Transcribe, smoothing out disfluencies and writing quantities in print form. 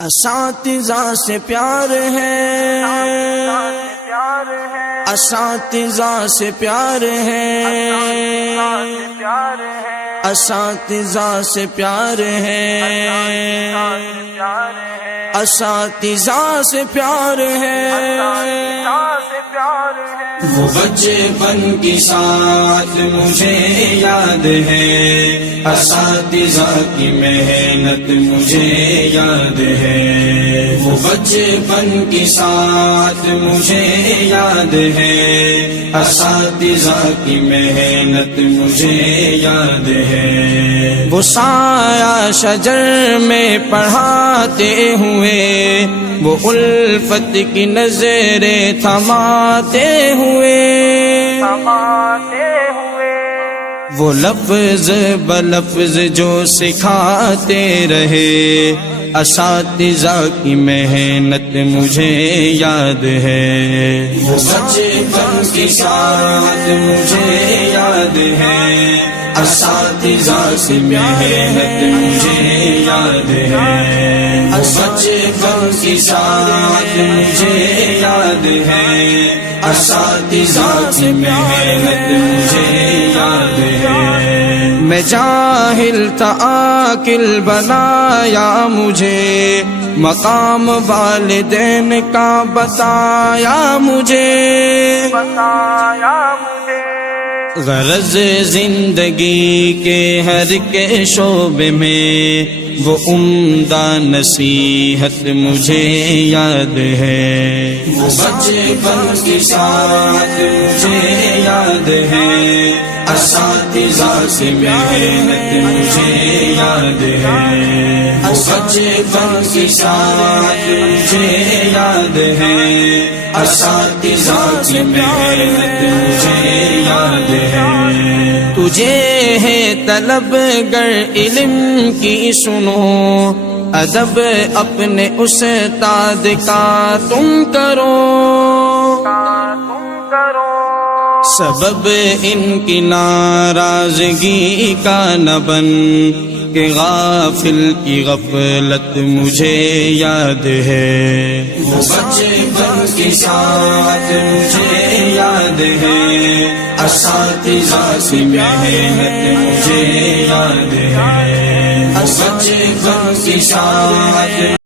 اساتذہ سے پیار ہے، اساتذہ سے پیار ہے، اساتذہ سے پیار ہے، اساتذہ سے پیار ہے۔ وہ بچپن کی ساتھ مجھے یاد ہے، اساتذہ کی محنت مجھے یاد ہے۔ وہ بچپن کی ساتھ مجھے یاد ہے، اساتذہ کی محنت مجھے یاد ہے۔ وہ سایہ شجر میں پڑھاتے ہوئے، وہ الفت کی نظریں تھماتے ہوئے، وہ لفظ بلفظ جو سکھاتے رہے، اساتذہ کی محنت مجھے یاد ہے۔ وہ بچپن کی ساتھ مجھے یاد ہے، اساتذہ سے محنت مجھے یاد ہے۔ بچپن کی ساتھ مجھے یاد ہے، اساتذہ کی محنت مجھے یاد ہے۔ میں جاہل تھا عاقل بنایا مجھے، مقام والدین کا بتایا مجھے، غرض زندگی کے ہر کے شعبے میں وہ عمدہ نصیحت مجھے یاد ہے۔ وہ بچپن کی ساتھ مجھے یاد ہے، اساتذہ سے محنت مجھے یاد ہے۔ وہ بچپن کی ساتھ مجھے یاد ہے، اساتذہ کی محنت مجھے یاد ہے۔ تجھے ہے طلب گر علم کی سنو، ادب اپنے استاد کا تم کرو، سبب ان کی ناراضگی کا نہ بن کہ غافل کی غفلت مجھے یاد ہے۔ وہ بچپن کی ساتھ مجھے یاد ہے، اساتذہ سے محنت مجھے یاد ہے۔ بچپن کی ساتھ